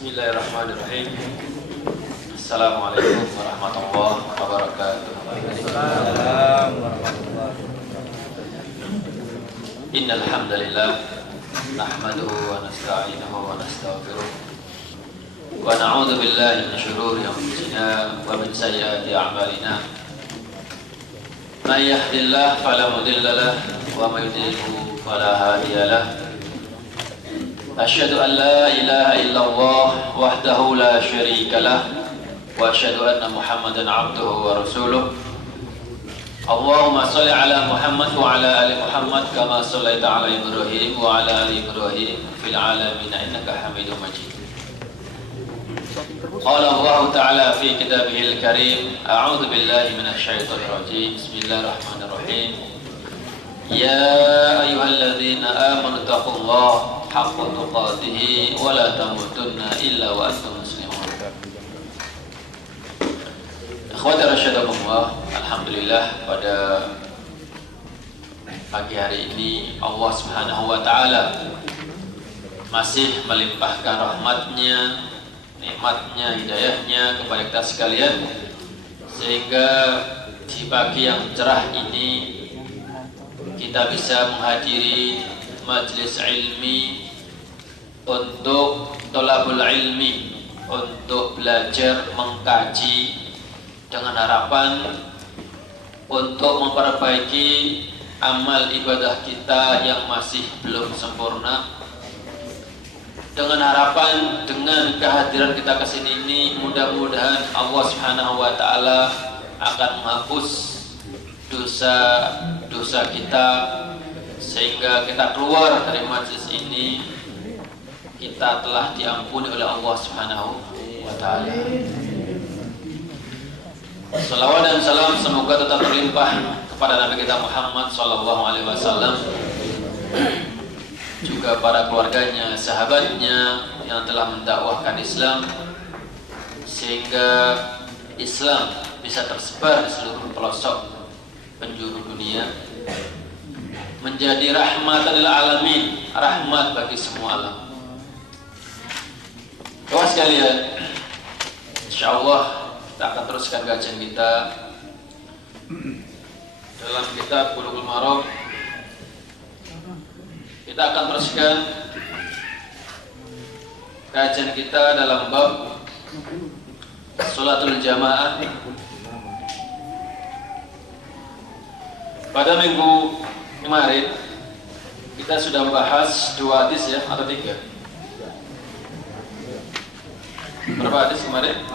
Bismillahirrahmanirrahim. Assalamualaikum warahmatullahi wabarakatuh. Waalaikumsalam warahmatullahi wabarakatuh. Innal hamdalillah nahmaduhu wa nasta'inuhu wa nastaghfiruh wa na'udzu billahi min shururi anfusina wa min sayyiati a'malina. May yahdihillahu fala mudilla lahu wa may yudlil fala hadiya lahu. Asyhadu an la ilaha illallah wahdahu la syarika lah wa asyhadu anna Muhammadan abduhu wa rasuluh. Allahumma shalli ala Muhammad wa ala ali Muhammad kama shallaita ala Ibrahim wa ala ali Ibrahim fil alamin innaka Hamidum Majid. Qala Allah Ta'ala fi kitabihil karim, a'udzu billahi minasy syaithanir rajim. Bismillahirrahmanirrahim. Ya ayyuhalladzina amanu taqullaha haqqa tuqatih wa la tamutunna illa wa antum muslimun. Akhwati rasyadakumullah, alhamdulillah pada pagi hari ini Allah Subhanahu wa taala masih melimpahkan rahmatnya, nikmatnya, hidayahnya kepada kita sekalian, sehingga di pagi yang cerah ini kita bisa menghadiri majlis ilmi untuk thalabul ilmi, untuk belajar mengkaji dengan harapan untuk memperbaiki amal ibadah kita yang masih belum sempurna, dengan harapan dengan kehadiran kita ke sini ini mudah-mudahan Allah Subhanahu wa taala akan menghapus dosa-dosa kita, sehingga kita keluar dari majlis ini kita telah diampuni oleh Allah Subhanahu wa taala. Salawat dan salam semoga tetap terlimpah kepada Nabi kita Muhammad sallallahu alaihi wasallam, juga para keluarganya, sahabatnya yang telah mendakwahkan Islam sehingga Islam bisa tersebar di seluruh pelosok penjuru dunia, menjadi rahmatan lil alamin, rahmat bagi semua alam. Kawan sekalian, insyaallah kita akan teruskan kajian kita dalam kitab Bulughul Maram. Kita akan teruskan kajian kita dalam bab Sholatul Jamaah. Pada minggu kemarin kita sudah membahas 2 hadis ya, atau 3? Berapa hadis kemarin? 4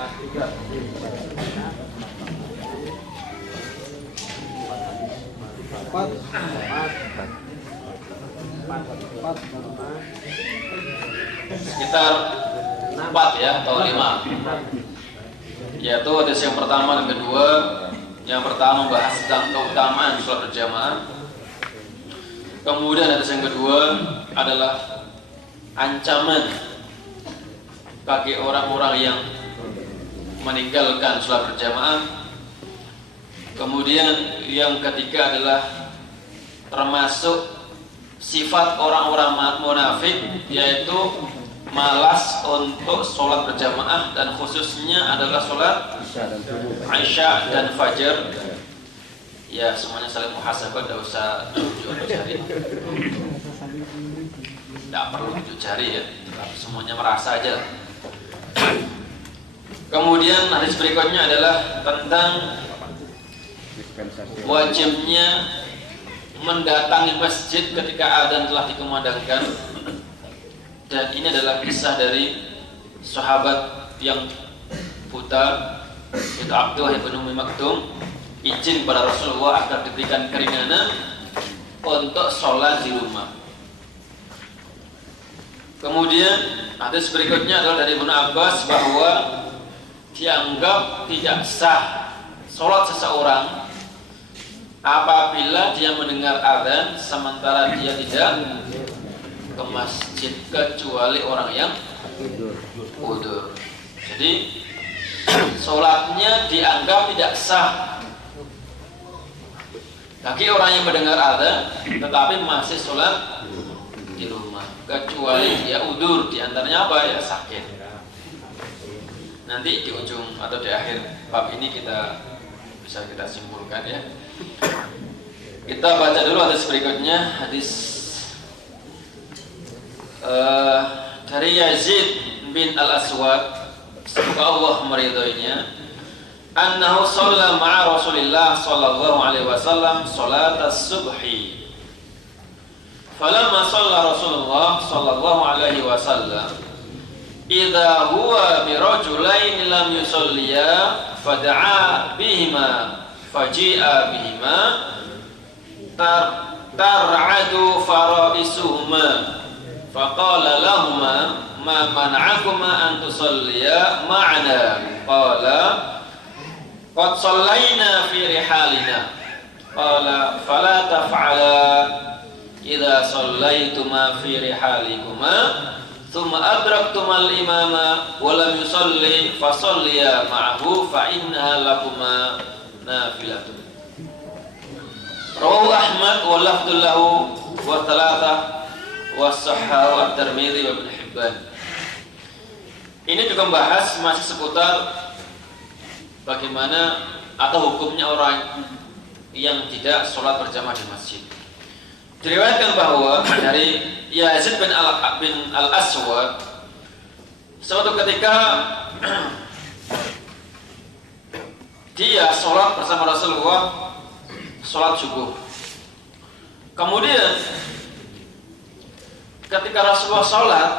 Sekitar 4 ya, atau 5. Yaitu hadis yang pertama dan kedua. Yang pertama membahas tentang keutamaan sholat berjamaah. Kemudian hadis yang kedua adalah ancaman bagi orang-orang yang meninggalkan sholat berjamaah. Kemudian yang ketiga adalah termasuk sifat orang-orang munafik, yaitu malas untuk sholat berjamaah, dan khususnya adalah sholat Isya dan Fajar. Ya, semuanya saling muhasabah, tidak usah tunjuk jari, tidak perlu tunjuk jari ya, semuanya merasa aja. Kemudian hadis berikutnya adalah tentang wajibnya mendatangi masjid ketika adzan telah dikumandangkan. Dan ini adalah kisah dari sahabat yang buta, itu Abdullah bin Ummi Maktum, izin pada Rasulullah agar diberikan keringanan untuk sholat di rumah. Kemudian hadis berikutnya adalah dari Ibnu Abbas bahwa dianggap tidak sah sholat seseorang apabila dia mendengar adzan sementara dia tidak ke masjid, kecuali orang yang udzur. Jadi sholatnya dianggap tidak sah bagi orang yang mendengar adzan tetapi masih sholat di rumah, kecuali dia udzur. Di antaranya apa? Ya sakit. nanti di ujung atau di akhir bab ini bisa kita simpulkan ya. Kita baca dulu hadis berikutnya, hadis dari Yazid bin Al-Aswad, semoga Allah meridhoinya, annahu shalla ma'a Rasulillah sallallahu alaihi wasallam salat as-subhi. Falamma shalla Rasulullah sallallahu alaihi wasallam idza huwa bi rajulain lam yusalliya fada'a bihima faji'a bihima tar'adu faraisuhuma faqala lahumma ma man'akuma an tusalliya ma'ana qala qad sallayna fi rihalina qala fala taf'ala idza sallaituma fi rihalikuma thumma adraktuma al-imama wa lam yusalli fa salliya ma'ahu fa innaha lakuma nafilatun. Rawahu Ahmad wa lafdhu lahu wa thalatha wa sahhahu at-Tirmidzi wa Ibnu Hibban. Ini juga membahas masih seputar bagaimana atau hukumnya orang yang tidak sholat berjamaah di masjid. Diriwayatkan bahwa dari Yazid bin Al-Aswad, suatu ketika dia sholat bersama Rasulullah, sholat subuh. Kemudian ketika Rasulullah sholat,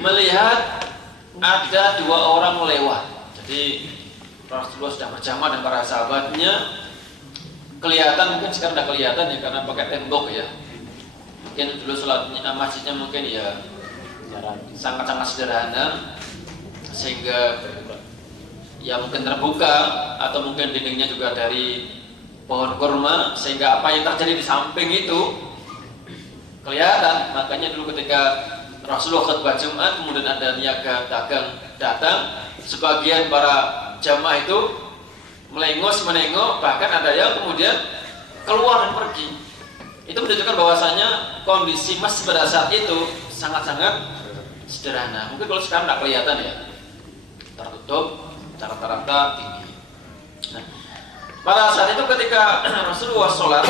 melihat ada dua orang lewat. Jadi Rasulullah sedang berjamaah dengan para sahabatnya. Kelihatan, mungkin sekarang tidak kelihatan ya karena pakai tembok ya. Mungkin dulu sholatnya masjidnya mungkin ya sangat-sangat sederhana, sehingga ya mungkin terbuka atau mungkin dindingnya juga dari pohon kurma, sehingga apa yang terjadi di samping itu kelihatan. Makanya dulu ketika Rasulullah khutbah Jumat, kemudian ada niaga dagang datang, sebagian para jamaah itu melengos menengok, bahkan ada yang kemudian keluar dan pergi. Itu menunjukkan bahwasanya kondisi masjid pada saat itu sangat-sangat sederhana. Mungkin kalau sekarang tidak kelihatan ya, tertutup, rata-rata tinggi. Nah, pada saat itu ketika Rasulullah sholat,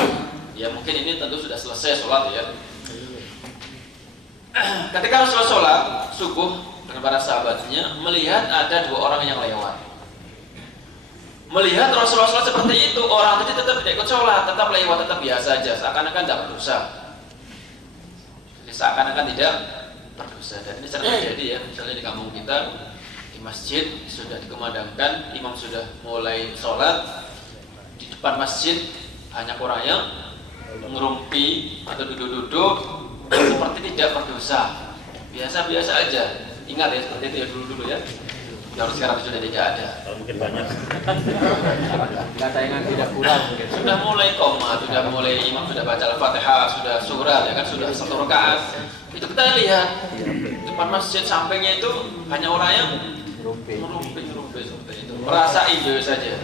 ya mungkin ini tentu sudah selesai sholat ya. Ketika Rasulullah sholat subuh dengan para sahabatnya, melihat ada dua orang yang lewat. Melihat Rasulullah sholat seperti itu, orang tadi tetap tidak ikut sholat, tetap lewat, tetap biasa saja, seakan-akan tidak berdosa. Jadi seakan-akan tidak berdosa. Dan ini sering terjadi ya, misalnya di kampung kita, di masjid sudah dikumandangkan, imam sudah mulai sholat, di depan masjid hanya orang yang ngerumpi atau duduk-duduk seperti tidak berdosa, biasa-biasa aja. Ingat ya, seperti itu ya dulu-dulu ya. Yang sekarang sudah tidak ada. Mungkin banyak. Saingan tidak kurang mungkin. Sudah mulai koma, sudah mulai imam sudah baca Al-Fatihah, sudah surah ya kan, sudah satu rakaat. Itu kita lihat depan masjid sampingnya itu hanya orang yang ngerumpi seperti itu. Merasa itu saja.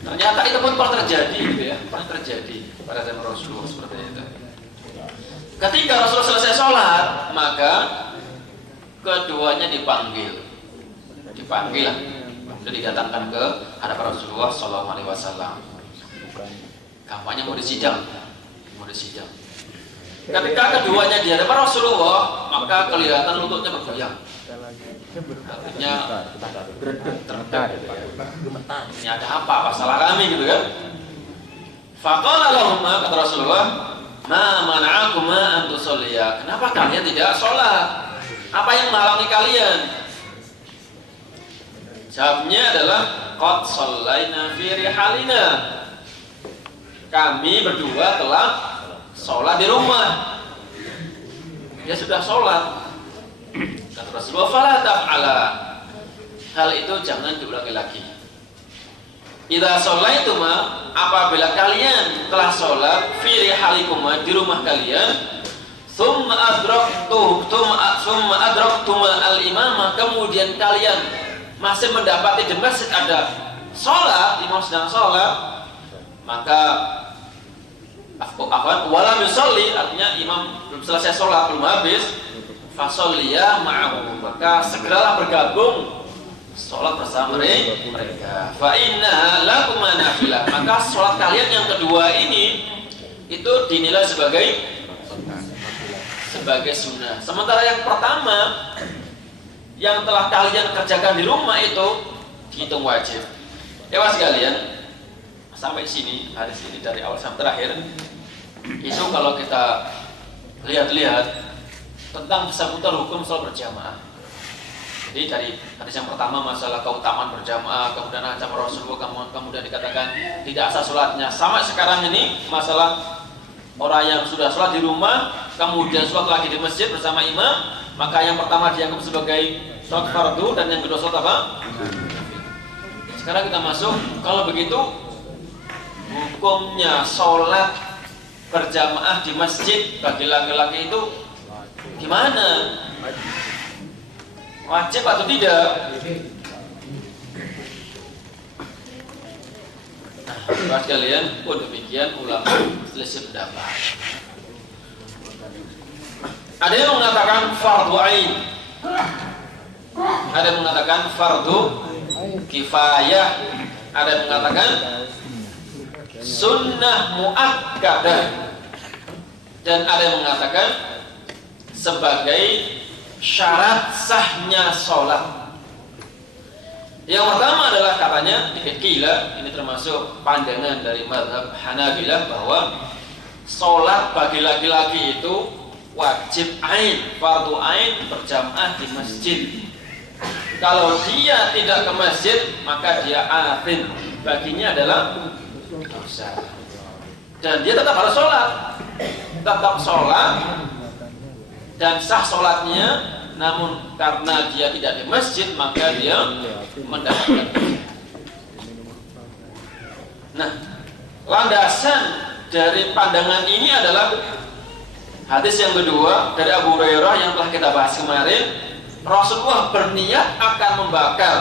Ternyata itu pun pernah terjadi gitu ya, pernah terjadi pada zaman Rasulullah seperti itu. Ketika Rasulullah selesai sholat, maka keduanya dipanggil lah, sudah didatangkan ke hadapan Rasulullah Sallallahu Alaihi Wasallam. Kampanye mau disidang. Ketika keduanya di hadapan Rasulullah, maka kelihatan lututnya bergoyang. Artinya ini ada apa salah kami gitu kan? Faqala lahum, kata Rasulullah, ma mana'akuma an tusalliya. Kenapa kalian tidak sholat? Apa yang menghalangi kalian? Jawabnya adalah qad shallaina fi rihalina. Kami berdua telah sholat di rumah. Dia sudah sholat. Kata Rasulullah, fala taf'ala. Hal itu jangan diulangi lagi. Idza shallaituma, apabila kalian telah sholat fi rihalikuma, di rumah kalian, summa adraktum al-imamah, kemudian kalian masih mendapati di masjid ada sholat, imam sedang sholat, maka walam yusalli, artinya imam belum selesai sholat, belum habis, fasolliya ma'ahu, maka segeralah bergabung sholat bersama mereka. Fa innaha lakum nafilah, maka sholat kalian yang kedua ini itu dinilai sebagai sunnah. Sementara yang pertama yang telah kalian kerjakan di rumah itu dihitung wajib. Mas sekalian, sampai sini hadis ini dari awal sampai terakhir itu kalau kita lihat-lihat tentang seputar hukum sholat berjamaah. Jadi dari hadis yang pertama masalah keutamaan berjamaah, kemudian ancaman Rasulullah, kemudian dikatakan tidak sah sholatnya. Sampai sekarang ini masalah orang yang sudah sholat di rumah, kemudian sholat lagi di masjid bersama imam, maka yang pertama dianggap sebagai sholat fardu dan yang kedua sholat apa? Sekarang kita masuk, kalau begitu hukumnya sholat berjamaah di masjid bagi laki-laki itu gimana? Wajib atau tidak? Nah, kalian pun demikian ulama selisih pendapat. Ada yang mengatakan fardu ain, ada yang mengatakan fardu kifayah, ada yang mengatakan sunnah muakkadah, dan ada yang mengatakan sebagai syarat sahnya sholat. Yang pertama adalah katanya dikira, ini termasuk pandangan dari mazhab Hanabilah, bahwa sholat bagi laki-laki itu wajib ain, fardu ain berjamaah di masjid. Kalau dia tidak ke masjid maka dia atin, baginya adalah dosa. Dan dia tetap harus sholat, dan sah sholatnya, namun karena dia tidak di masjid maka dia mendapatkan. Nah, landasan dari pandangan ini adalah hadis yang kedua dari Abu Hurairah yang telah kita bahas kemarin. Rasulullah berniat akan membakar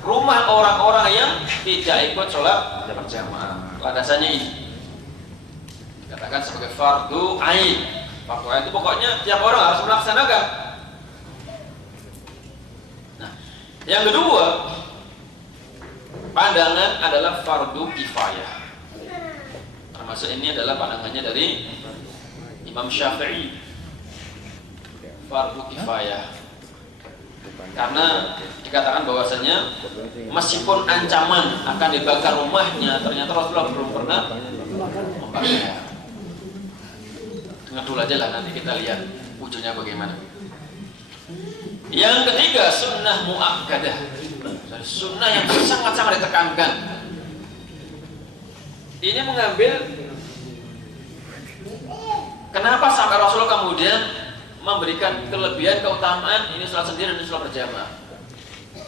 rumah orang-orang yang tidak ikut sholat berjamaah. Landasannya ini dikatakan sebagai fardu ain. Fardu ain itu pokoknya tiap orang harus melaksanakan. Nah, yang kedua pandangan adalah fardu kifayah. Termasuk ini adalah pandangannya dari Imam Syafi'i, fardu kifayah. Karena dikatakan bahwasanya meskipun ancaman akan dibakar rumahnya, ternyata Rasulullah belum pernah membakar. Dengar dulu aja lah, nanti kita lihat wujudnya bagaimana. Yang ketiga sunnah muakkadah, sunnah yang sangat-sangat ditekankan. Ini mengambil kenapa sampai Rasulullah kemudian memberikan kelebihan keutamaan ini sholat sendiri dan sholat berjamaah.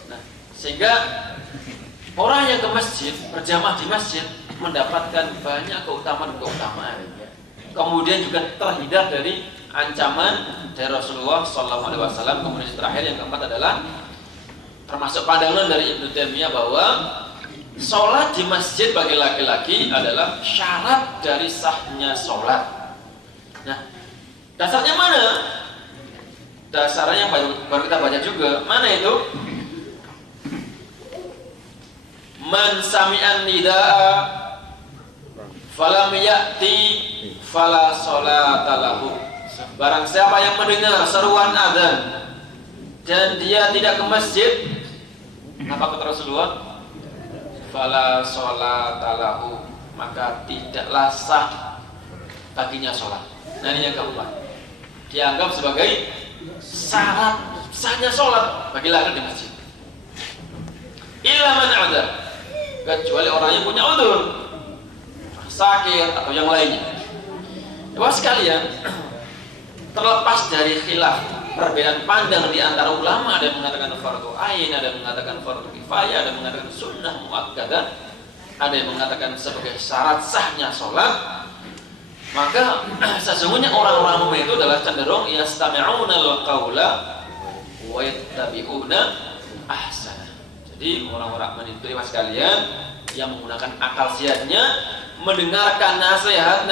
Nah, sehingga orang yang ke masjid berjamaah di masjid mendapatkan banyak keutamaan. Kemudian juga terhindar dari ancaman dari Rasulullah SAW. Kemudian terakhir yang keempat adalah termasuk pandangan dari Ibnu Taimiyah bahwa sholat di masjid bagi laki-laki adalah syarat dari sahnya sholat. Nah, dasarnya mana? Dasarnya baru kita baca juga. Mana itu? Man sami'an nida'a falam ya'ti fala sholata lahu. Barang siapa yang mendengar seruan azan dan dia tidak ke masjid, apa kata Rasulullah? Fala sholata lahu, maka tidaklah sah baginya sholat. Nah, ini yang keempat, dianggap sebagai syarat sahnya sholat bagi laki di masjid. Illa man ada, kecuali orang yang punya udzur, sakit atau yang lainnya. Bapak sekalian, terlepas dari khilaf perbedaan pandang di antara ulama, ada yang mengatakan fardu ain, ada yang mengatakan fardu kifayah, ada yang mengatakan sunnah muakkadah, ada yang mengatakan sebagai syarat sahnya sholat. Maka sesungguhnya orang-orang umum itu adalah cenderung yastami'una al-qaula wa yattabi'una ahsana. Jadi orang-orang menipu sekalian yang menggunakan akal sehatnya, mendengarkan nasihat,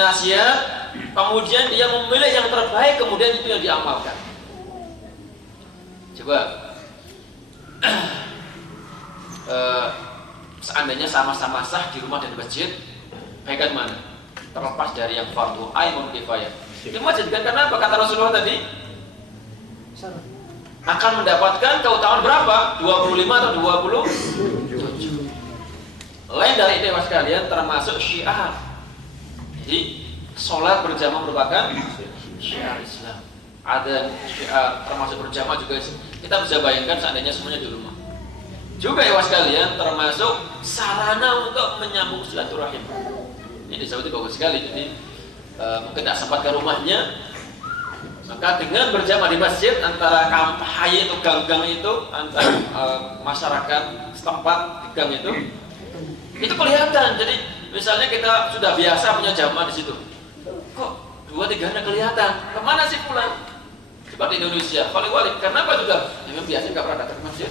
kemudian dia memilih yang terbaik, kemudian itu yang diamalkan. Coba seandainya sama-sama sah di rumah dan di masjid, baikkan mana? Terlepas dari yang fardu ain maupun kifayah. Di masjid kan, karena apa kata Rasulullah tadi? Akan mendapatkan keutamaan berapa? 25 atau 27. Lain dari itu mas kalian, termasuk syiar. Jadi sholat berjamaah merupakan syiar Islam. Ada syiar termasuk berjamaah juga. Kita bisa bayangkan seandainya semuanya di rumah. Juga ya mas kalian, termasuk sarana untuk menyambung silaturahim. Ini disebut bagus sekali. Jadi mungkin tak sempat ke rumahnya, maka dengan berjamaah di masjid antara kampahaya itu gang-gang itu antara masyarakat setempat di gang itu kelihatan. Jadi misalnya kita sudah biasa punya jamaah di situ, kok 2-3 hari kelihatan, kemana sih pulang? Seperti Indonesia, wali-wali, karena apa juga? Memang biasanya nggak pernah datang ke masjid.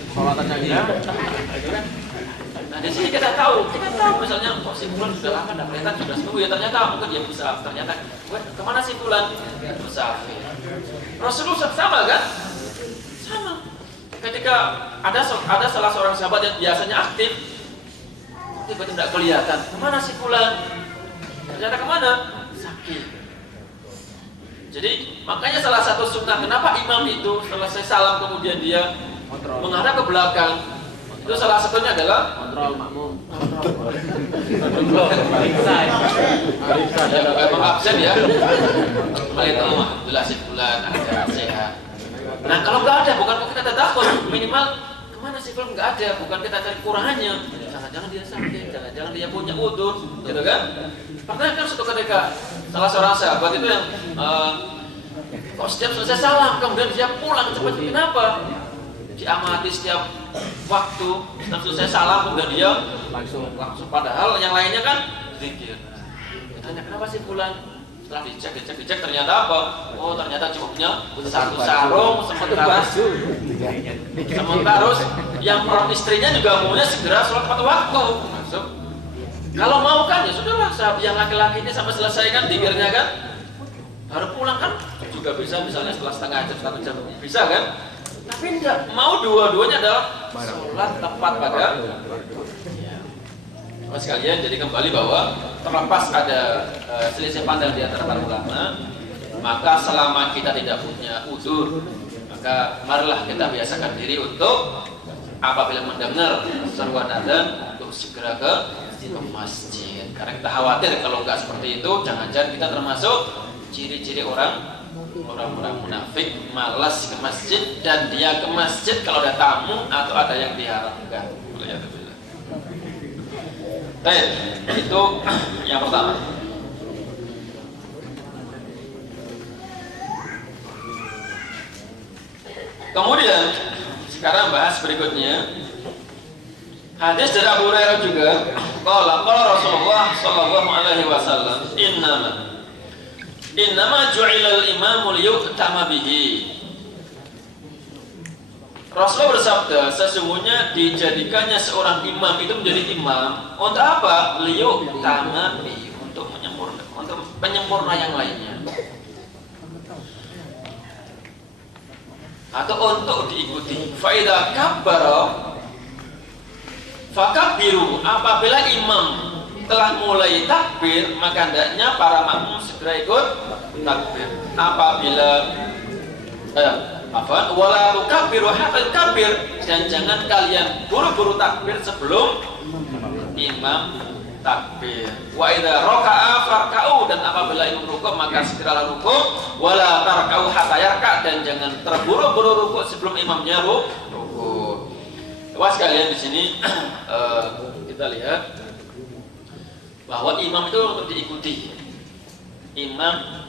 Nah di sini kita tahu misalnya si Fulan sudah lama tidak kelihatan, sudah seminggu ya, ternyata mungkin dia musafir, ternyata kemana si Fulan? Musafir. Rasulullah sama kan? Sama. Ketika ada salah seorang sahabat yang biasanya aktif, tiba-tiba tidak kelihatan, kemana si Fulan? Ternyata kemana? Sakit. Jadi makanya salah satu sunnah kenapa imam itu selesai salam kemudian dia menghadap ke belakang. Itu salah satunya adalah kontrol makmum. Bukan absen ya. Melihat alhamdulillah si Fulan ada sehat. Nah kalau nggak ada, bukan kita takut, minimal kemana si Fulan nggak ada, bukan kita cari kurangannya. Jangan-jangan dia sakit, jangan-jangan dia punya udur, gitu kan? Karena kan suatu ketika salah seorang sahabat itu yang kok setiap selesai salam kemudian dia pulang cepat, kenapa? Diamati setiap waktu setiap selesai salam kemudian dia langsung padahal yang lainnya kan zikir. Ditanya kenapa sih Fulan? Setelah dicek ternyata apa? Oh ternyata cuma punya satu sarung sementara yang orang istrinya juga maunya segera sholat tepat waktu. Masuk. Kalau mau kan ya sudahlah, yang laki-laki ini sampai selesai kan zikirnya kan, baru pulang kan juga bisa, misalnya setelah setengah jam bisa kan? Tapi enggak, mau dua-duanya adalah sholat tepat pada Mas sekalian. Jadi kembali bahwa terlepas ada selisih pandang di antara para ulama, maka selama kita tidak punya udzur, maka marilah kita biasakan diri untuk apabila mendengar seruan adzan untuk segera ke masjid. Karena kita khawatir kalau enggak seperti itu, jangan-jangan kita termasuk ciri-ciri orang munafik, malas ke masjid, dan dia ke masjid kalau ada tamu atau ada yang diharamkan. Baik, itu yang pertama. Kemudian sekarang bahas berikutnya. Hadis dari Abu Hurairah juga, qala Rasulullah sallallahu alaihi wasallam, Innama ju'ilal imamu liyu'tama bihi. Rasulullah bersabda, sesungguhnya dijadikannya seorang imam itu menjadi imam untuk apa? Liyu'tama bihi, untuk penyempurna yang lainnya, atau untuk diikuti. Fa idza kabbara fakabbiru, apabila imam telah mulai takbir, maka hendaknya para makmum segera ikut takbir. Apabila wala tukabbiru hatta takbir, dan jangan kalian buru-buru takbir sebelum imam takbir. Wa idza raka'a farka'u, dan apabila imam rukuk maka segeralah rukuk. Wala tarka'u hatta yarka', dan jangan terburu-buru rukuk sebelum imamnya rukuk. Wah sekalian, di sini kita lihat bahwa imam itu untuk diikuti. Imam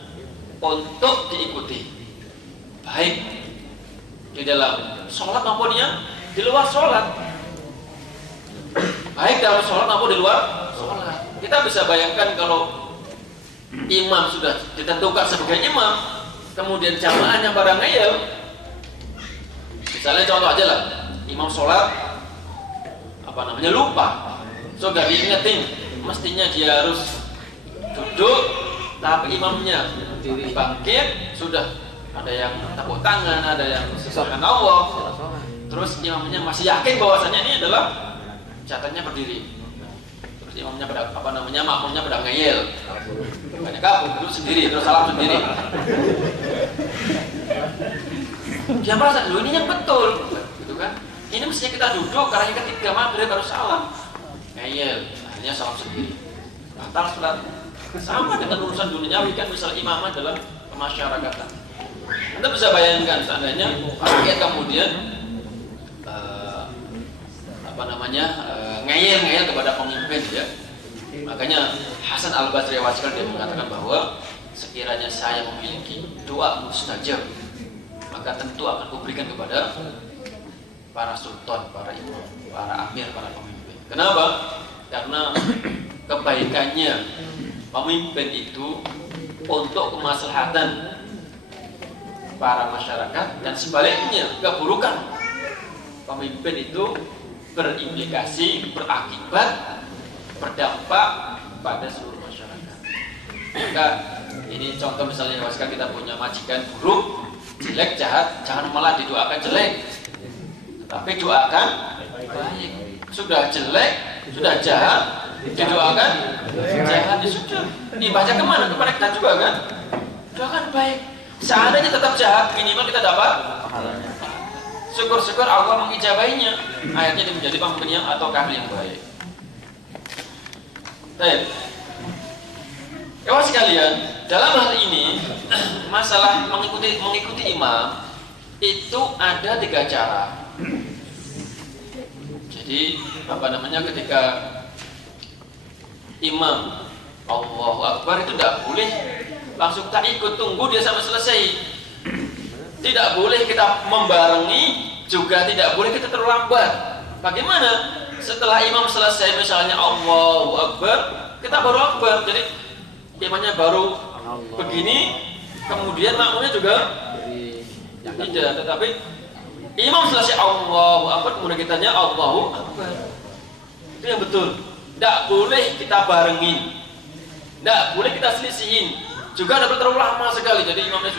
untuk diikuti, baik di dalam sholat maupun yang di luar sholat. Baik dalam sholat maupun di luar sholat. Kita bisa bayangkan kalau imam sudah ditentukan sebagai imam, kemudian jamaahnya pada ngeyel. Misalnya contoh aja lah, imam sholat lupa, so gak diingetin, mestinya dia harus duduk, tapi imamnya bangkit sudah ada yang tepuk tangan, ada yang sesuaikan Allah. Terus imamnya masih yakin bahwasanya ini adalah catatannya berdiri. Terus imamnya pada makmumnya pada ngeyel. Banyak kabur duduk sendiri terus salam sendiri. Dia merasa dulu ini yang betul, gitu kan? Ini mestinya kita duduk karena yang ketiga maghrib baru salam. Ngeyel, akhirnya salam sendiri. Batal salat. Sama dengan urusan duniawi kan, misal imam adalah kemasyarakatan. Anda bisa bayangkan seandainya rakyat kemudian ngeyel kepada pemimpin ya. Makanya Hasan Al-Basri dia mengatakan bahwa sekiranya saya memiliki doa mustajab, maka tentu akan kuberikan kepada para sultan, para imam, para amir, para pemimpin. Kenapa? Karena kebaikannya pemimpin itu untuk kemaslahatan para masyarakat, dan sebaliknya keburukan pemimpin itu berimplikasi, berakibat, berdampak pada seluruh masyarakat. Maka ini contoh misalnya, sekarang kita punya majikan buruk, jelek, jahat, jangan malah didoakan jelek, tapi doakan baik. Sudah jelek, sudah jahat, didoakan jahat, sudah. Dibaca kemana? Kepada kita juga kan? Doakan baik. Seandainya tetap jahat, minimal kita dapat syukur-syukur Allah mengijabahinya. Akhirnya dia menjadi pemimpin yang atau kahli yang baik. Baik. Kawan sekalian, dalam hal ini masalah mengikuti imam itu ada 3 cara. Jadi ketika imam Allahu Akbar itu tidak boleh langsung tak ikut, tunggu dia sampai selesai. Tidak boleh kita membarengi, juga tidak boleh kita terlambat. Bagaimana? Setelah imam selesai misalnya Allahu Akbar, kita baru Akbar. Jadi imamnya baru begini, kemudian makmumnya juga tidak. Tetapi imam selesai Allahu Akbar, kemudian kitanya Allahu Akbar. Itu yang betul. Tidak boleh kita barengin, tidak boleh kita selisihin. Juga tidak terlalu lama sekali. Jadi imamnya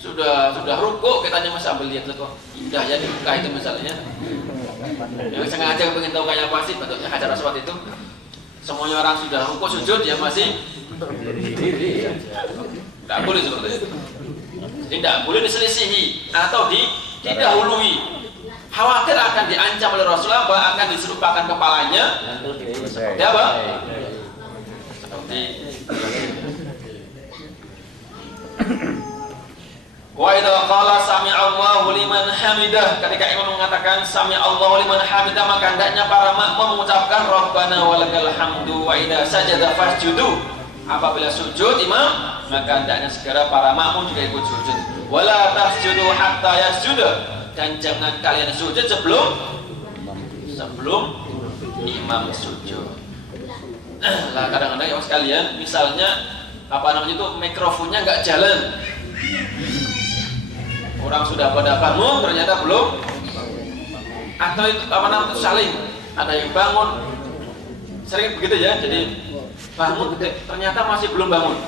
sudah rukuk, kitanya masih ambil lihat kok indah ya di muka itu misalnya. Yang sengaja pengen tahu kayak apa sih bentuknya Hajar Aswad itu. Semuanya orang sudah rukuk sujud, dia masih berdiri. Tidak boleh seperti itu. Jadi tidak boleh diselisihi atau didahului. Khawatir akan diancam oleh Rasulullah, akan diserupakan kepalanya. Seperti apa? Seperti wa idza qala sami Allahu liman hamidah, ketika imam mengatakan sami Allahu liman hamidah, maka hendaknya para makmum mengucapkan Rabbana walakal hamdu. Wa idza sajada fasjudu, apabila sujud imam, maka hendaknya segera para makmum juga ikut sujud. Wala tasjudu hatta yasjuda, dan jangan kalian sujud sebelum imam sujud. Lah kadang-kadang ya sekalian, misalnya itu mikrofonnya nggak jalan, orang sudah pada bangun ternyata belum, atau itu itu saling ada yang bangun, sering begitu ya. Jadi bangun ternyata masih belum bangun.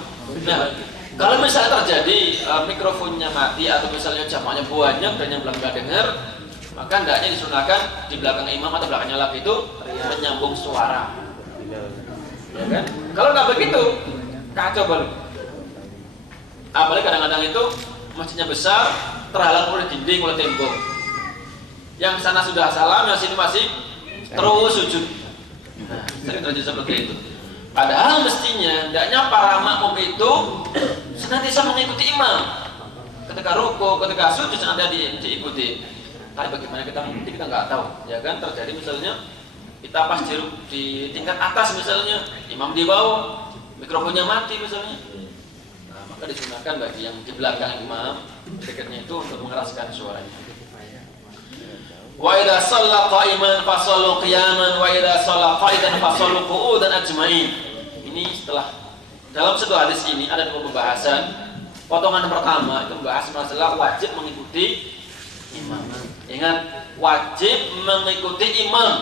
Nah, kalau misalnya terjadi mikrofonnya mati atau misalnya jamaahnya banyak dan yang belum dengar, maka hendaknya disunahkan di belakang imam atau belakangnya lagi itu menyambung suara, ya kan? Kalau nggak begitu kacau baru. Apalagi kadang-kadang itu masjidnya besar, terhalang oleh dinding, oleh tembok. Yang sana sudah salam, yang sini masih terus sujud. Nah, sering terjadi seperti itu. Padahal mestinya hendaknya para makmum itu senantiasa mengikuti imam. Ketika ruku, ketika sujud senantiasa diikuti. Tapi bagaimana kita mengikuti, kita nggak tahu. Ya kan, terjadi misalnya kita pas di tingkat atas misalnya, imam di bawah, mikrofonnya mati misalnya. Nah, maka disunahkan bagi yang di belakang imam dekatnya itu untuk mengeraskan suaranya. Wa idza shalla qa'iman fa shallu qiyaman wa idza shalla qa'idan fa shallu qu'udan ajma'in. Ini setelah dalam satu hadis ini ada 2 pembahasan. Potongan pertama itu membahas masalah wajib mengikuti imam. Ingat, wajib mengikuti imam.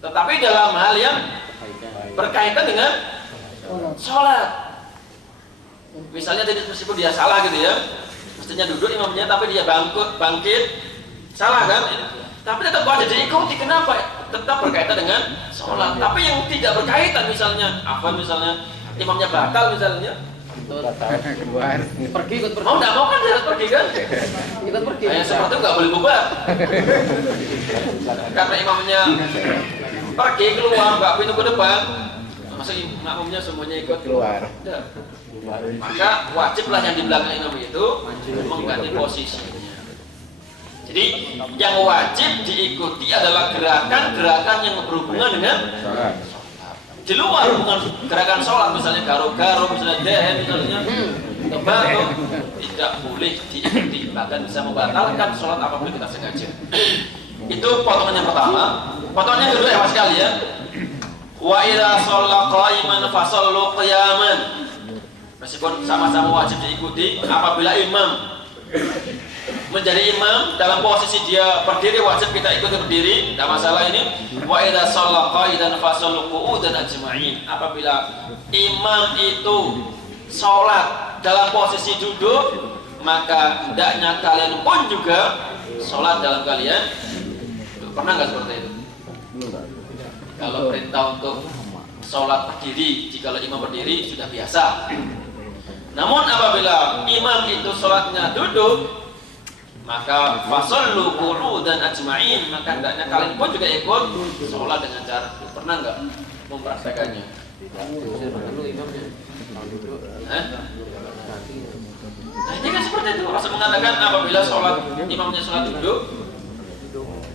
Tetapi dalam hal yang berkaitan dengan sholat. Misalnya tadi meskipun dia salah gitu ya, mestinya duduk imamnya tapi dia bangkit, salah kan? Tapi tetap wajib diikuti. Kenapa? Tetap berkaitan dengan sholat. Tapi yang tidak berkaitan misalnya apa, misalnya imamnya batal misalnya, keluar Pergi ikut pergi. mau nggak mau kan dia harus pergi kan? Ikut pergi. Nah, yang seperti itu nggak boleh bubar. Karena imamnya pergi keluar, nggak pintu ke depan, masa makmumnya semuanya ikut keluar. Tidak. Maka wajiblah yang di belakang imam itu mengganti posisinya. Jadi yang wajib diikuti adalah gerakan-gerakan yang berhubungan dengan Sholat. di luar, bukan gerakan sholat, misalnya garo-garo, misalnya dehen, misalnya tebak, tidak boleh diikuti, bahkan bisa membatalkan sholat apabila kita sengaja. Itu potongan yang pertama. Potongan yang kedua ya mas sekalian, wa idza shalla qa'iman fasallu qiyaman. Meskipun sama-sama wajib diikuti, apabila imam menjadi imam dalam posisi dia berdiri, wajib kita ikuti berdiri, tidak masalah ini. Wa idza shalla qa'idan fasallu qu'udan ajma'in. Apabila imam itu sholat dalam posisi duduk, maka hendaknya kalian pun juga sholat dalam kalian duduk. Pernah nggak seperti itu? Kalau perintah untuk sholat berdiri, jika imam berdiri sudah biasa. Namun apabila imam itu sholatnya duduk, maka fasallu qu'udan ajma'in, maka hendaknya kalian pun juga ikut sholat dengan cara duduk. Pernah nggak mempraktekannya? Nah ini kan seperti itu. Rasul mengatakan apabila sholat imamnya sholat duduk,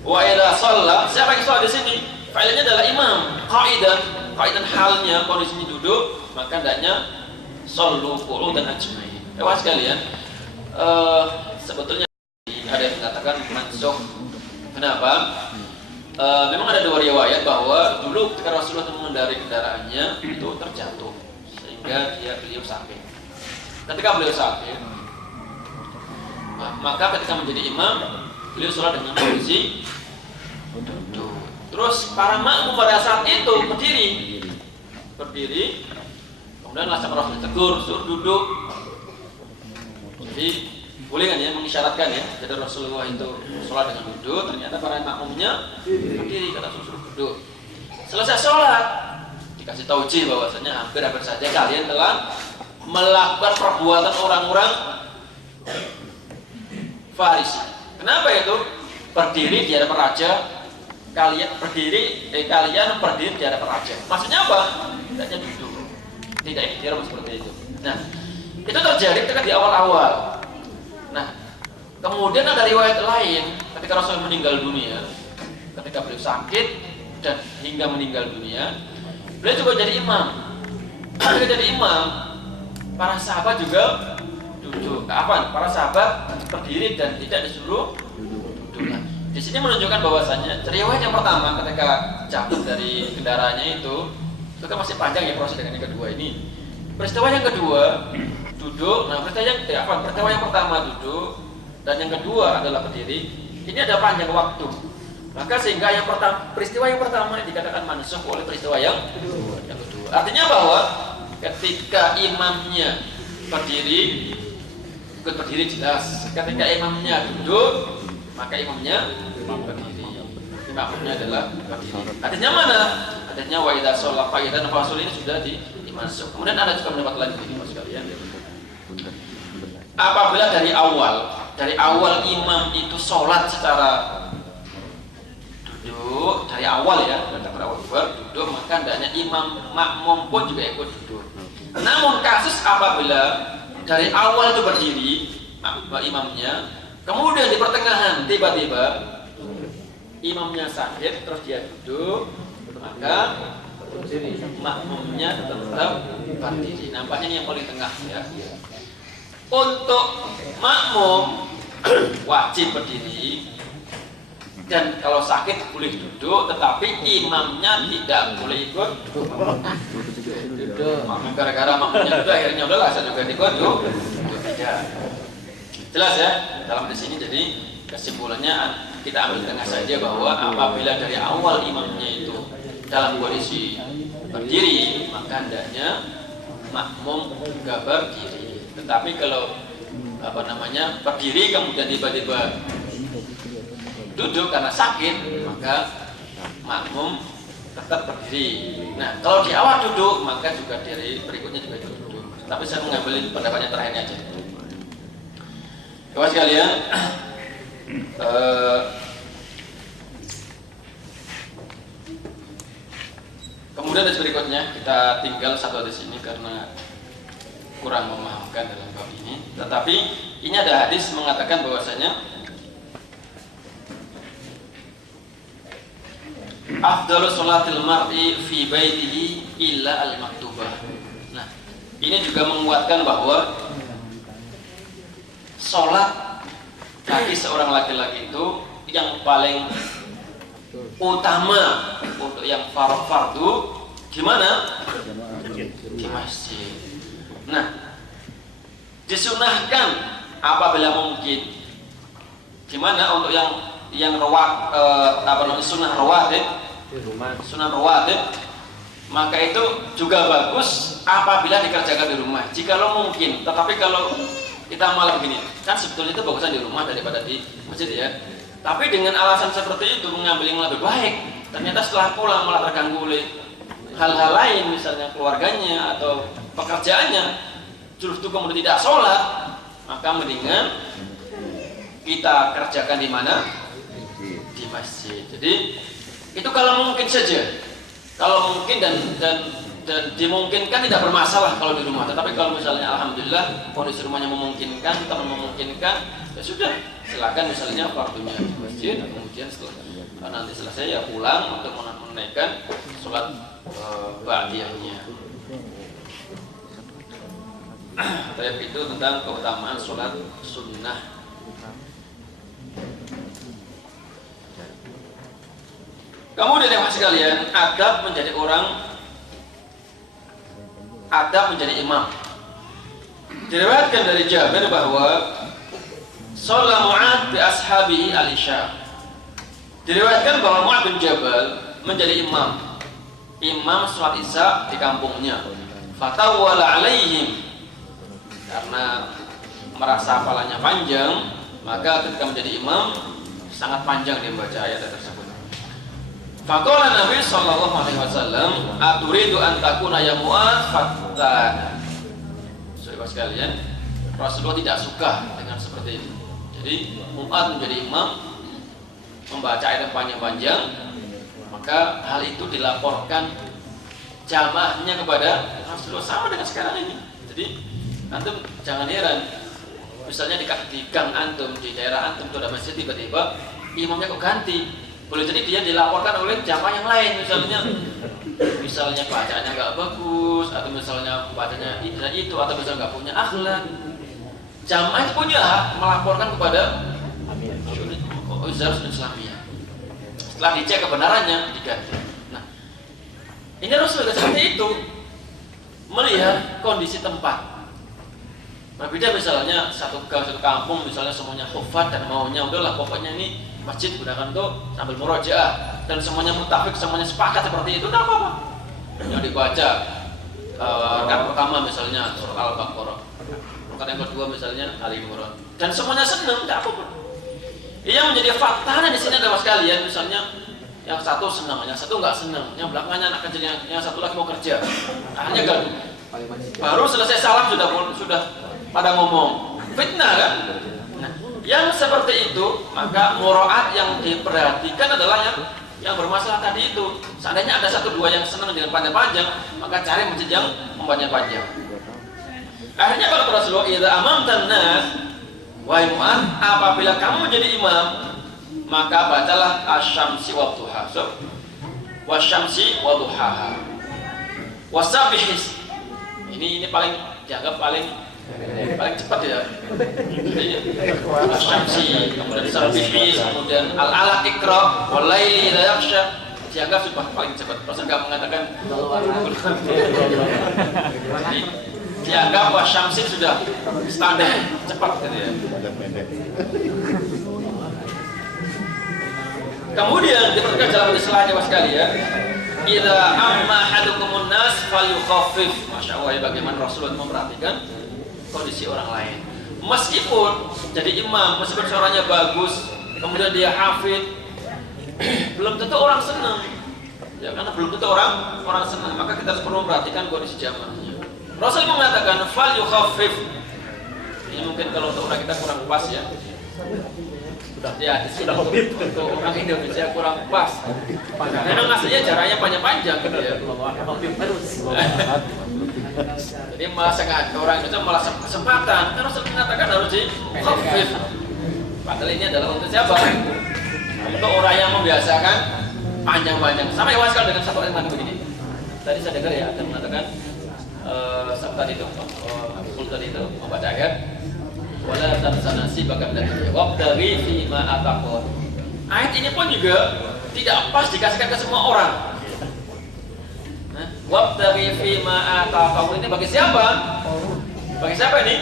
wa idza shalla, siapa yang sholat di sini? Fa'ilnya adalah imam. Qa'idan halnya kondisinya duduk, maka hendaknya shallu qu'udan ajma'in. Wahai sekalian, sebetulnya ada yang mengatakan mansukh. Kenapa? Memang ada dua riwayat bahwa dulu ketika Rasulullah mengendarai kendaraannya itu terjatuh sehingga beliau sakit. Ketika beliau sakit, maka ketika menjadi imam, beliau sholat dengan posisi duduk. Terus para makmum pada saat itu berdiri, kemudian langsung Rasul tegur, suruh duduk. Jadi boleh kan ya mengisyaratkan ya. Jadi Rasulullah itu sholat dengan duduk, ternyata para makmumnya berdiri, kata suruh duduk. Selesai sholat, dikasih taujih bahwasanya hampir saja kalian telah melakukan perbuatan orang-orang Farisi. Kenapa itu? Berdiri di hadapan raja, kalian berdiri di hadapan raja. Maksudnya apa? Tidaknya duduk, tidak ikhtiar seperti itu. Nah, itu terjadi ketika di awal-awal. Nah, kemudian ada riwayat lain ketika Rasul meninggal dunia, ketika beliau sakit dan hingga meninggal dunia, beliau juga jadi imam. Beliau jadi imam, para sahabat juga duduk. Para sahabat berdiri dan tidak disuruh duduk. Nah, di sini menunjukkan bahwasanya riwayat yang pertama ketika jatuh dari kendaraannya itu kan masih panjang ya proses dengan yang kedua ini. Peristiwa yang kedua duduk. Nah, peristiwa yang pertama duduk dan yang kedua adalah berdiri. Ini ada panjang waktu. Maka sehingga peristiwa yang pertama dikatakan mansukh oleh peristiwa yang kedua. Artinya bahwa ketika imamnya berdiri, ikut berdiri jelas. Ketika imamnya duduk, maka imamnya berdiri. Imamnya adalah berdiri. Artinya mana? Artinya wa idza shalla qa'idan fasul ini sudah dimasuk. Kemudian ada juga pendapat lain ini Mas sekalian. Apabila dari awal imam itu sholat secara duduk, dari awal ya, duduk, maka hendaknya imam makmum pun juga ikut duduk. Namun kasus apabila dari awal itu berdiri imamnya, kemudian di pertengahan tiba-tiba imamnya sakit terus dia duduk, maka makmumnya tetap berdiri. Nampaknya ini yang paling tengah ya. Untuk makmum wajib berdiri dan kalau sakit boleh duduk, tetapi imamnya tidak boleh ikut duduk. Gara-gara makmumnya duduk akhirnya udahlah saya juga ikut duduk. Tidak. Jelas ya dalam di sini. Jadi kesimpulannya kita ambil tengah saja bahwa apabila dari awal imamnya itu dalam kondisi berdiri, maka hendaknya makmum juga berdiri. Tetapi kalau berdiri kemudian tiba-tiba duduk karena sakit, maka makmum tetap berdiri. Nah, kalau di awal duduk, maka juga dari berikutnya juga duduk. Tapi saya mengambil pendapatnya terakhirnya aja. Kawan sekalian, kemudian hadis berikutnya kita tinggal satu hadis ini karena kurang memahamkan dalam bab ini. Tetapi ini ada hadis mengatakan bahwasanya afdalus sholatil mar'i fi baitihi illa al-maktubah. Nah, ini juga menguatkan bahwa sholat bagi seorang laki-laki itu yang paling utama untuk yang fardu di mana? Di masjid. Nah, disunahkan apabila mungkin. Gimana untuk yang sunnah rawatib, sunnah rawatib, maka itu juga bagus apabila dikerjakan di rumah. Jikalau mungkin, tetapi kalau kita malah begini, kan sebetulnya itu bagusnya di rumah daripada di masjid ya. Tapi dengan alasan seperti itu mengambil yang lebih baik, ternyata setelah pulang malah terganggu oleh hal-hal lain, misalnya keluarganya atau pekerjaannya, justru kemudian tidak sholat, maka mendingan kita kerjakan di mana? Di masjid. Jadi itu kalau mungkin saja, kalau mungkin dan dimungkinkan tidak bermasalah kalau di rumah. Tetapi kalau misalnya alhamdulillah kondisi rumahnya memungkinkan, teman memungkinkan, ya sudah, silakan misalnya fardunya di masjid, kemudian nanti selesai ya pulang untuk menunaikan sholat ba'diyahnya. Tapi itu tentang keutamaan sholat sunnah. Kemudian yang sekalian, adab menjadi imam. Diriwayatkan dari Jabir bahwa sholat Mu'ad bi ashabihi al-isya. Diriwayatkan bahwa Mu'ad bin Jabal menjadi imam sholat isya di kampungnya. Fatawwala alaihim, karena merasa hafalannya panjang, maka ketika menjadi imam sangat panjang dia membaca ayat tersebut. Faqala Nabi sallallahu alaihi wasallam, "Aturidu an takuna ya Mu'adz fattana." Saudara sekalian, Rasulullah tidak suka dengan seperti itu. Jadi Mu'adz menjadi imam membaca ayat yang panjang-panjang, maka hal itu dilaporkan jamaahnya kepada Rasulullah, sama dengan sekarang ini. Jadi antum jangan heran, misalnya di gang antum, di daerah antum itu ada masjid, tiba-tiba imamnya kok ganti. Boleh jadi dia dilaporkan oleh jamaah yang lain, misalnya bacaannya nggak bagus, atau misalnya bacanya itu, atau misalnya nggak punya akhlak. Jamaah itu punya hak melaporkan kepada Uzarus bin Islamiyah. Setelah dicek kebenarannya, diganti. Nah, ini Rasul seperti itu, melihat kondisi tempat. Berbeda misalnya satu kampung misalnya semuanya khufat dan maunya udahlah pokoknya ini masjid gunakan tuh sambil murojaah dan semuanya mutafik, semuanya sepakat seperti itu, tidak apa-apa. Yang dibaca rakaat pertama misalnya surat Al-Baqarah, rakaat yang kedua misalnya Ali Imran, dan semuanya senang, tidak apa-apa. Yang menjadi faktanya di sini adalah sekalian, misalnya yang satu senang, yang satu nggak senang, yang belakangnya anak kecil, yang satu lagi mau kerja, akhirnya gaduh. Baru selesai salam sudah pada ngomong, fitnah kan? Nah, yang seperti itu maka muraat yang diperhatikan adalah yang bermasalah tadi itu. Seandainya ada satu dua yang senang dengan panjang-panjang, maka cari masjid yang panjang-panjang. Akhirnya kata Rasulullah, "Idza amamtan nas wa Mu'adz, apabila kamu menjadi imam, maka bacalah asy-syamsi wa duha." So, wasyamsi wa duhaha. Wasabbihis. Ini paling dianggap paling cepat ya. Asy-syamsi, kemudian sabbihis, kemudian al-alaq iqra wal laili la yakhsha, dianggap sudah paling cepat. Rasul enggak mengatakan dianggap wasyamsi sudah standar cepat gitu ya. Kemudian dipertegas dalam istilahnya was sekalian, idza amma hadukumun nas falyukhaffif. Masya Allah, ya, bagaimana Rasulullah memperhatikan kondisi orang lain. Meskipun jadi imam, meskipun suaranya bagus, kemudian dia hafid, belum tentu orang senang. Ya, karena belum tentu orang senang. Maka kita harus perlu memperhatikan kondisi jamaahnya. Rasul mengatakan fal yukhaffif. Ini mungkin kalau untuk orang kita kurang pas ya. Sudah untuk orang Indonesia kurang pas. Memang aslinya jaraknya panjang-panjang gitu ya. Jadi malah sengaja orang Indonesia malah kesempatan. Kan Rasul mengatakan harus dikhaffif. Padahal ini adalah untuk siapa? Untuk orang yang membiasakan panjang-panjang. Sama yang sekali dengan satu ayat begini. Tadi saya dengar ya, ada mengatakan sabda itu, Abdul tadi itu membaca ayat wala tansanasi bagaimana wabtaghi fi ma ataqun. Ayat ini pun juga tidak pas dikasihkan ke semua orang. Wabtaghi fi ma ataqun ini bagi siapa? Bagi siapa ini?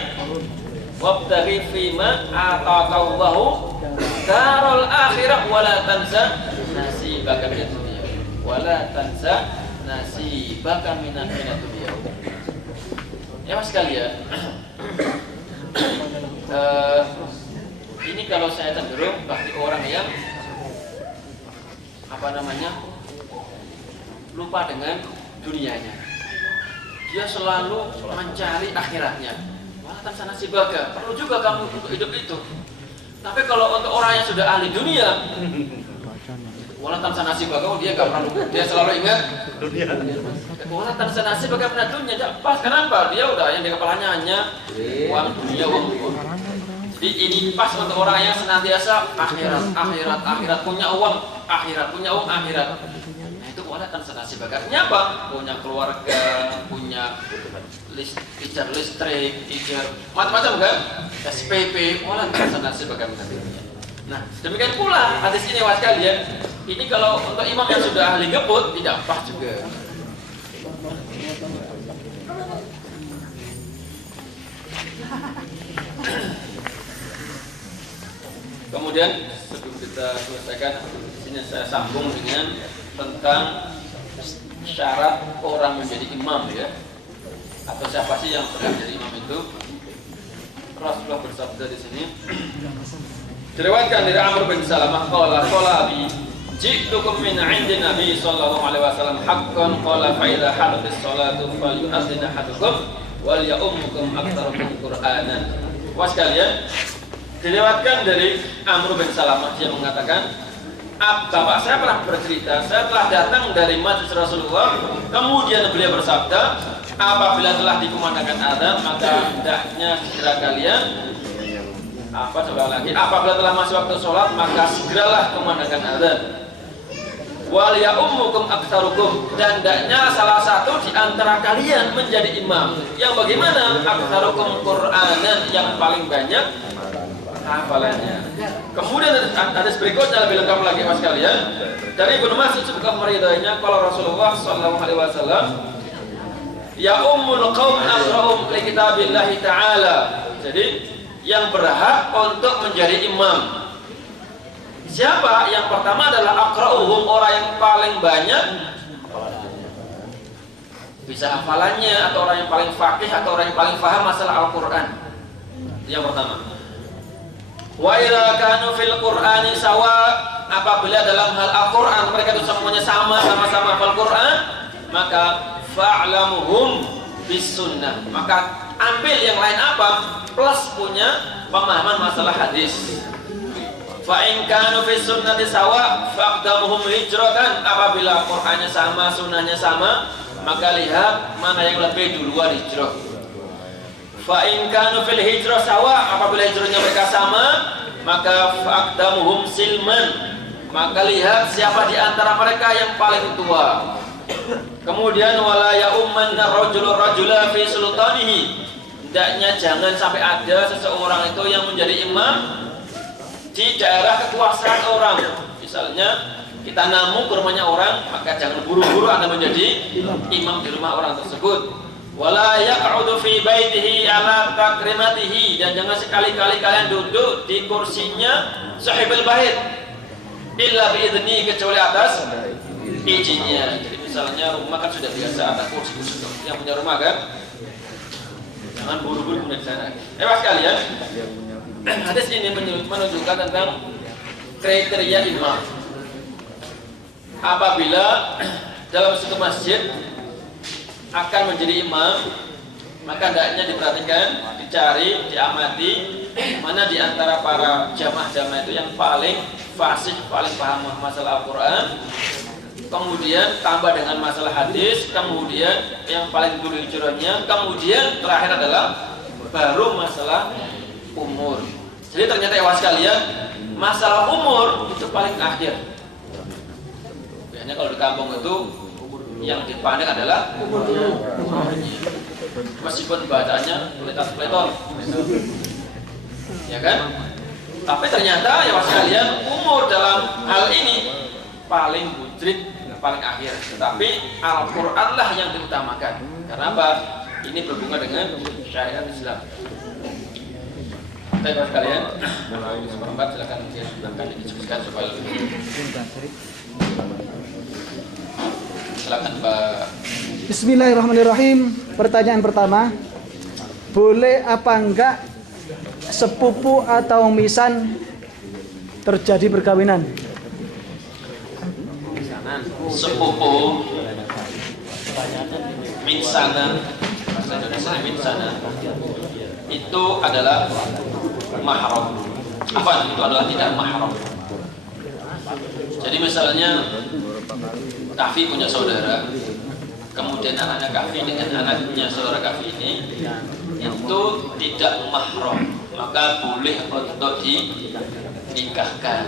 Wabtaghi fi ma ataqallahu darul akhirah wala tansa nasibaka minad dunya. Wala tansa nasibaka minad dunya. Ya Mas sekalian. Ini kalau saya cenderung bagi orang yang lupa dengan dunianya, dia selalu mencari akhiratnya. Malah tansa nasibaka, perlu juga kamu untuk hidup itu. Tapi kalau untuk orang yang sudah ahli dunia, walau tansa nasibaka, dia nggak pernah lupa, dia selalu ingat dunia. Walau tansa nasibaka minad dunya, tidak pas. Kenapa? Dia udah yang di kepalanya hanya uang dunia, uang. Jadi ini pas untuk orang yang senantiasa akhirat, punya uang akhirat. Nah itu walau tansa nasibaka. Artinya apa? Punya keluarga, punya ijar listrik, ijar macam-macam kan? SPP, walau tansa nasibaka minad dunya. Nah, demikian pula hadis ini was kalian. Ini kalau untuk imam yang sudah ahli ngebut tidak pas juga. Kemudian sebelum kita selesaikan, di sini saya sambung dengan tentang syarat orang menjadi imam ya. Atau siapa sih yang pernah menjadi imam itu? Rasulullah bersabda di sini. Diriwayatkan dari Amr bin Salamah qala abi ji'tukum min 'indi Nabi sallallahu alaihi wasallam haqqan qala fa idza hadatis salatu falyu'adhdhin ahadukum wal ya'ummukum aktsarukum Qur'anan. Was kalian, diriwayatkan dari Amr bin Salamah dia mengatakan, bapak saya pernah bercerita, saya telah datang dari majlis Rasulullah, kemudian beliau bersabda, apabila telah dikumandangkan adzan maka hendaknya segera kalian apabila telah masuk waktu sholat maka segeralah kumandangkan adzan. Wal ya'ummukum aktsarukum, dan hendaknya salah satu di antara kalian menjadi imam. Yang bagaimana? Aktsarukum Qur'anan, yang paling banyak hafalannya. Kemudian ada berikutnya lebih lengkap lagi mas kalian. Dari Ibnu Mas'ud semoga meridainya, kalau Rasulullah sallallahu alaihi wasallam ya ummul qaum aqra'um li kitabillahi ta'ala. Jadi yang berhak untuk menjadi imam siapa? Yang pertama adalah aqra'uhum, orang yang paling banyak bisa hafalannya, atau orang yang paling faqih, atau orang yang paling paham masalah Al-Quran. Yang pertama. Wa idza kanu fil Qur'ani sawa, apabila dalam hal Al-Quran mereka itu semuanya sama-sama hafal Quran, maka fa'lamuhum bis sunnah, maka ambil yang lain apa? Plus punya pemahaman masalah hadis. Fa in kanu fi sunnati sawa faqdamuhum hijratan, apabila Qur'annya sama, sunnahnya sama, maka lihat mana yang lebih duluan hijrah. Fa in kanu fil hijrah sawa, apabila hijrahnya mereka sama, maka faqdamuhum silman, maka lihat siapa di antara mereka yang paling tua. Kemudian wala ya'ummanna rajulun rajula fi sultanihi, hendaknya jangan sampai ada seseorang itu yang menjadi imam di daerah kekuasaan orang. Misalnya kita namu ke rumahnya orang, maka jangan buru-buru Anda menjadi imam di rumah orang tersebut. Wala yaq'udu fi baitihi ala takrimatihi, dan jangan sekali-kali kalian duduk di kursinya sahibul bait illa biidzni, kecuali atas izinnya. Jadi misalnya rumah kan sudah biasa ada kursi-kursi yang punya rumah kan. Jangan buru-buru kemudian di sana. Sekalian, hadis ini menunjukkan tentang kriteria imam. Apabila dalam suatu masjid akan menjadi imam, maka hendaknya diperhatikan, dicari, diamati mana di antara para jamaah-jamaah itu yang paling fasih, paling paham masalah Al-Quran, kemudian tambah dengan masalah hadis, kemudian yang paling dulu curahnya, kemudian terakhir adalah baru masalah umur. Jadi ternyata ya sekalian, masalah umur itu paling akhir. Biasanya kalau di kampung itu yang dipandang adalah umurnya. Meskipun bacaannya peletot-peletot, ya kan? Tapi ternyata ya sekalian, umur dalam hal ini paling bujrik, paling akhir. Tetapi Al-Quran lah yang diutamakan. Karena apa? Ini berhubungan dengan syariat Islam. Baik sekalian, seperempat silakan didiskusikan supaya lebih. Silakan Pak. Bismillahirrahmanirrahim. Pertanyaan pertama, boleh apa enggak sepupu atau misan terjadi perkawinan? Sepupu, minsanan, bahasa Indonesia minsanan, itu adalah mahram. Apa itu adalah tidak mahram? Jadi misalnya Kafi punya saudara, kemudian anaknya Kafi dengan anaknya saudara Kafi ini itu tidak mahram, maka boleh untuk dinikahkan.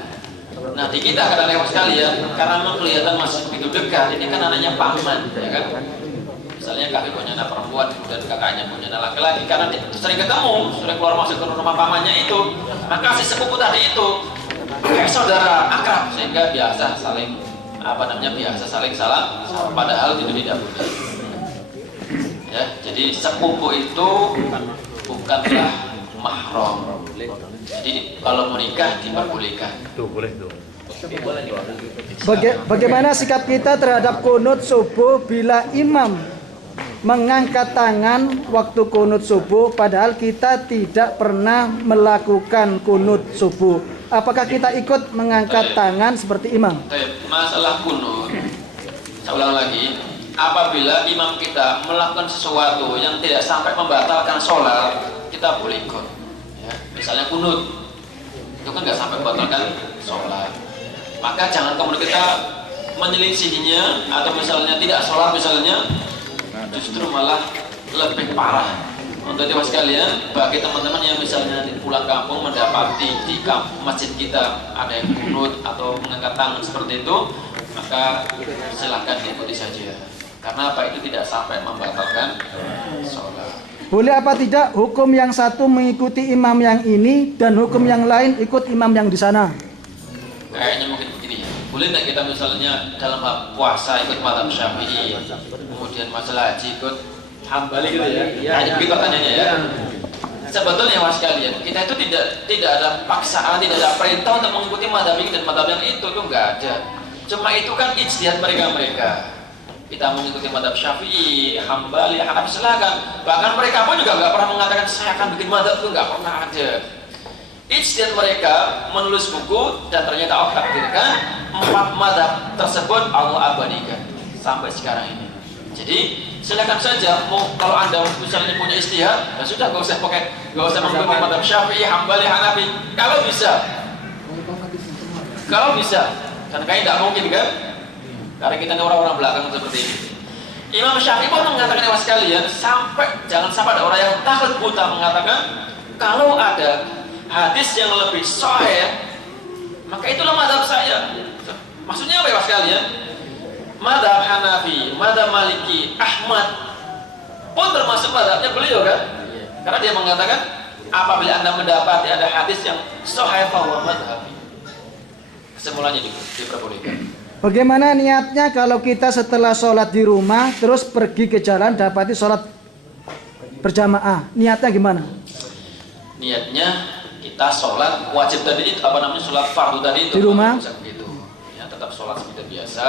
Nah di kita kadang-kadang sekalian, karena memang kelihatan masih begitu dekat, ini kan anaknya paman, ya kan? Misalnya Kafi punya anak perempuan, kemudian kakaknya punya anak laki-laki, karena sering ketemu, sering keluar masuk ke rumah pamannya itu, maka si sepupu tadi itu kayak saudara akrab, sehingga biasa saling biasa saling salam, padahal itu tidak boleh. Ya, jadi sepupu itu bukanlah mahram. Jadi kalau menikah diperbolehkan. Bagaimana sikap kita terhadap kunut subuh bila imam mengangkat tangan waktu kunut subuh padahal kita tidak pernah melakukan kunut subuh? Apakah kita ikut mengangkat tangan seperti imam? Masalah kunut, saya ulang lagi, apabila imam kita melakukan sesuatu yang tidak sampai membatalkan sholat, kita boleh ikut. Ya, misalnya kunut, itu kan nggak sampai membatalkan sholat. Maka jangan kemudian kita menyelisihinya atau misalnya tidak sholat misalnya, justru malah lebih parah. Untuk itu sekalian, bagi teman-teman yang misalnya pulang kampung mendapati di masjid kita ada yang kunut atau mengangkat tangan seperti itu, maka silakan diikuti saja. Karena apa? Itu tidak sampai membatalkan sholat. Boleh apa tidak hukum yang satu mengikuti imam yang ini dan hukum yang lain ikut imam yang di sana? Kayaknya mungkin begini ya. Boleh tidak kita misalnya dalam puasa ikut mazhab Syafi'i, kemudian masalah haji ikut Hambali gitu ya? Iya, begitu pertanyaannya ya. Sebetulnya mas kalian, kita itu tidak ada paksaan, tidak ada perintah untuk mengikuti mazhab ini dan mazhab yang itu nggak ada. Cuma itu kan ijtihad mereka. Kita mengikuti mazhab Syafi'i, Hambali, Hanafi silakan. Bahkan mereka pun juga nggak pernah mengatakan saya akan bikin mazhab, itu nggak pernah ada. Ijtihad mereka menulis buku dan ternyata Allah takdirkan 4 mazhab tersebut Allah abadikan sampai sekarang ini. Jadi silakan saja, mau kalau anda misalnya punya ijtihad, ya sudah nggak usah mengikuti mazhab Syafi'i, Hambali, Hanafi. Kalau bisa, kan kayaknya tidak mungkin kan? Karena kita ini orang-orang belakang seperti ini. Imam Syafi'i pun mengatakan ya sekalian, jangan sampai ada orang yang takut buta mengatakan kalau ada hadis yang lebih sahih, maka itulah mazhab saya. Maksudnya apa ya sekalian? Mazhab Hanafi, mazhab Maliki, Ahmad pun termasuk mazhabnya beliau kan? Karena dia mengatakan apabila anda mendapati ada hadis yang sahih bahwa mazhab kesimpulannya diperbolehkan. Bagaimana niatnya kalau kita setelah sholat di rumah terus pergi ke jalan dapati sholat berjamaah? Niatnya gimana? Niatnya kita sholat wajib tadi itu sholat fardu tadi itu di rumah. Ya, tetap sholat seperti biasa.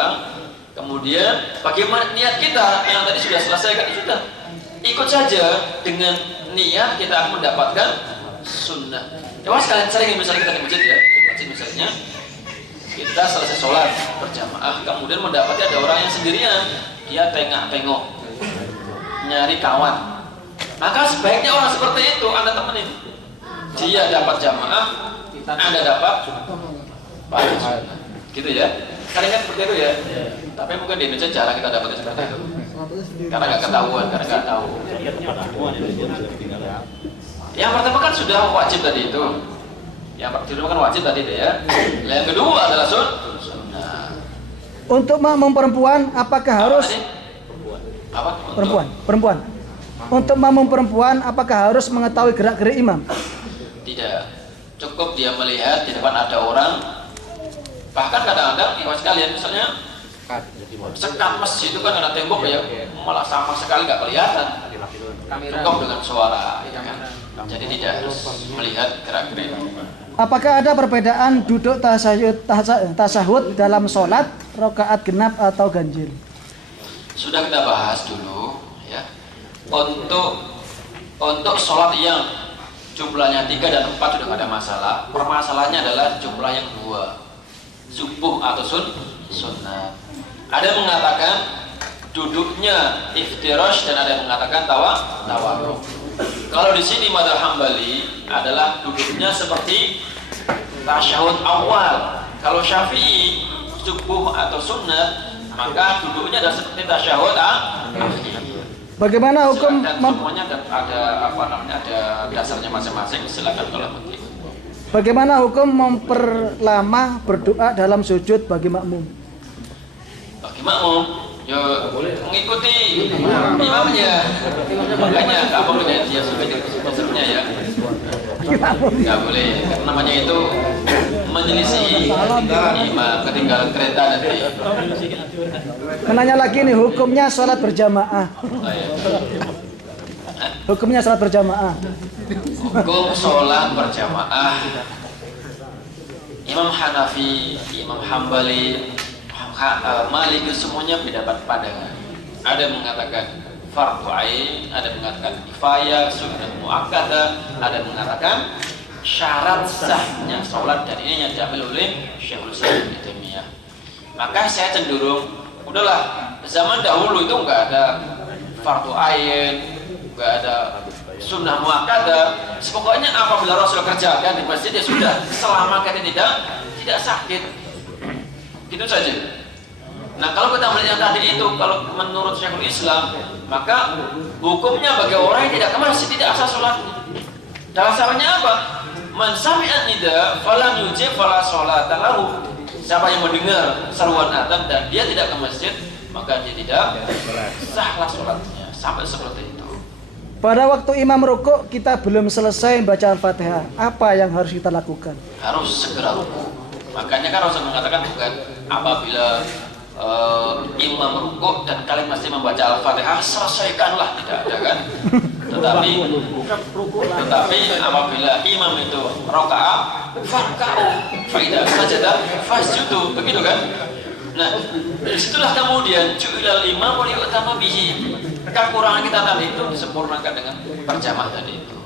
Kemudian bagaimana niat kita yang tadi sudah selesai kan sudah ikut saja dengan niat kita akan mendapatkan sunnah. Coba sekalian sering misalnya kita di masjid ya, di masjid misalnya kita selesai sholat berjamaah, kemudian mendapati ada orang yang sendirian, dia tengok-tengok nyari kawan. Maka sebaiknya orang seperti itu Anda temenin. Dia dapat jamaah, Anda dapat pahala sunnah. Gitu ya. Sering kan seperti itu ya. Tapi mungkin di Indonesia jarang kita dapatnya seperti itu. Karena nggak ketahuan, karena nggak tahu. Yang pertama kan sudah wajib tadi itu. Yang pertama kan wajib tadi itu ya. Yang kedua adalah sunnah. Untuk makmum perempuan, apakah harus apa? perempuan? Untuk makmum perempuan, apakah harus mengetahui gerak-gerik imam? Tidak. Cukup dia melihat di depan ada orang. Bahkan kadang-kadang ikhwan sekalian misalnya sekat masjid itu kan ada tembok ya, malah sama sekali nggak kelihatan. Cukup dengan suara, ya kan? Jadi tidak harus melihat gerak-gerik. Apakah ada perbedaan duduk tasahud dalam sholat, rakaat genap atau ganjil? Sudah kita bahas dulu ya. Untuk sholat yang jumlahnya 3 dan 4 sudah tidak ada masalah. Permasalahannya adalah jumlah yang 2, subuh atau sunnah. Ada yang mengatakan duduknya iftirash dan ada yang mengatakan tawarruk. Kalau di sini madzhab Hambali adalah duduknya seperti tasyahud awal. Kalau Syafi'i subuh atau sunnah, maka duduknya adalah seperti tasyahud akhir. Bagaimana hukum dan semuanya ada dasarnya masing-masing. Silakan kalau begitu. Bagaimana hukum memperlama berdoa dalam sujud bagi makmum? Bagi makmum, ya mengikuti imamnya. Makanya nggak boleh dia suka sebenarnya ya. Nggak boleh. Namanya itu menyelisih imam, ketinggalan kereta nanti. Menanya lagi nih, hukumnya sholat berjamaah. Hukumnya sholat berjamaah. Hukum sholat berjamaah. Imam Hanafi, Imam Hambali, Maliki semuanya beda pandangan. Ada yang mengatakan fardu ain, ada yang mengatakan kifayah, sunnah muakkadah, ada yang mengatakan syarat sahnya sholat, dan ini yang diambil oleh Syekhul Islam Ibnu Taimiyah. Maka saya cenderung udahlah, zaman dahulu itu nggak ada fardu ain, nggak ada sunnah muakkadah. Pokoknya apabila Rasul kerjakan di masjid ya sudah, selama kita tidak sakit, gitu saja. Nah kalau kita melihat yang tadi itu, kalau menurut Syekhul Islam, maka hukumnya bagi orang yang tidak ke masjid tidak sah sholatnya. Dasarnya apa? Man sami'an nida falam yujib fala sholata lahu. Siapa yang mendengar seruan adzan dan dia tidak ke masjid, maka dia tidak sahlah sholatnya. Sampai seperti itu. Pada waktu imam rukuk kita belum selesai baca Al-Fatihah, apa yang harus kita lakukan? Harus segera rukuk. Makanya kan Rasul mengatakan bukan apabila imam rukuk dan kalian masih membaca Al-Fatihah, selesaikanlah, tidak ada kan? Tetapi apabila imam itu rakaat, farka'u faidah sajadah fasjudu, begitu kan? Nah, disitulah kemudian ju'ilal imam liyu'tamma bihi. Kekurangan kita tadi itu disempurnakan dengan berjamaah tadi itu.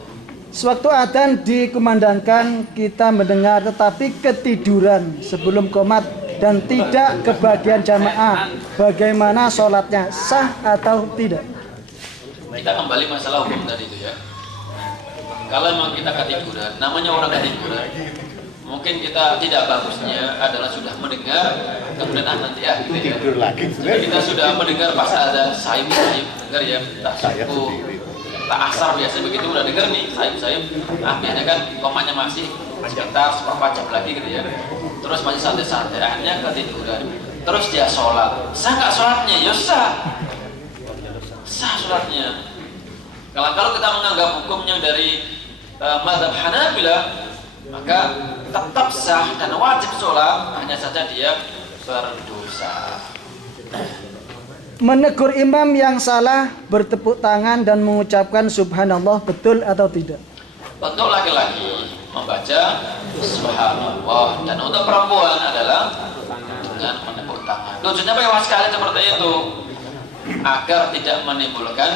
Sewaktu adzan dikumandangkan kita mendengar tetapi ketiduran sebelum qomat dan tidak kebagian jamaah, bagaimana sholatnya, sah atau tidak? Kita kembali masalah hukum tadi itu ya. Kalau memang kita ketiduran, namanya orang ketiduran, mungkin kita tidak bagusnya adalah sudah mendengar kemudian nanti ya gitu ya. Jadi kita sudah mendengar pas ada sayup dengar ya, tak subuh, tak asar biasa begitu udah dengar nih sayup akhirnya kan komatnya masih sekitar seperempat jam lagi gitu ya. Terus masih santai-santai, akhirnya ketiduran. Terus dia sholat, sah nggak sholatnya? Ya sah sholatnya. Kalau kita menganggap hukumnya dari mazhab Hanabilah, maka tetap sah dan wajib sholat, hanya saja dia berdosa. Menegur imam yang salah, bertepuk tangan dan mengucapkan subhanallah, betul atau tidak? Untuk laki-laki membaca subhanallah, dan untuk perempuan adalah dengan menepuk tangan. Tujuannya apa ya sekali seperti itu? Agar tidak menimbulkan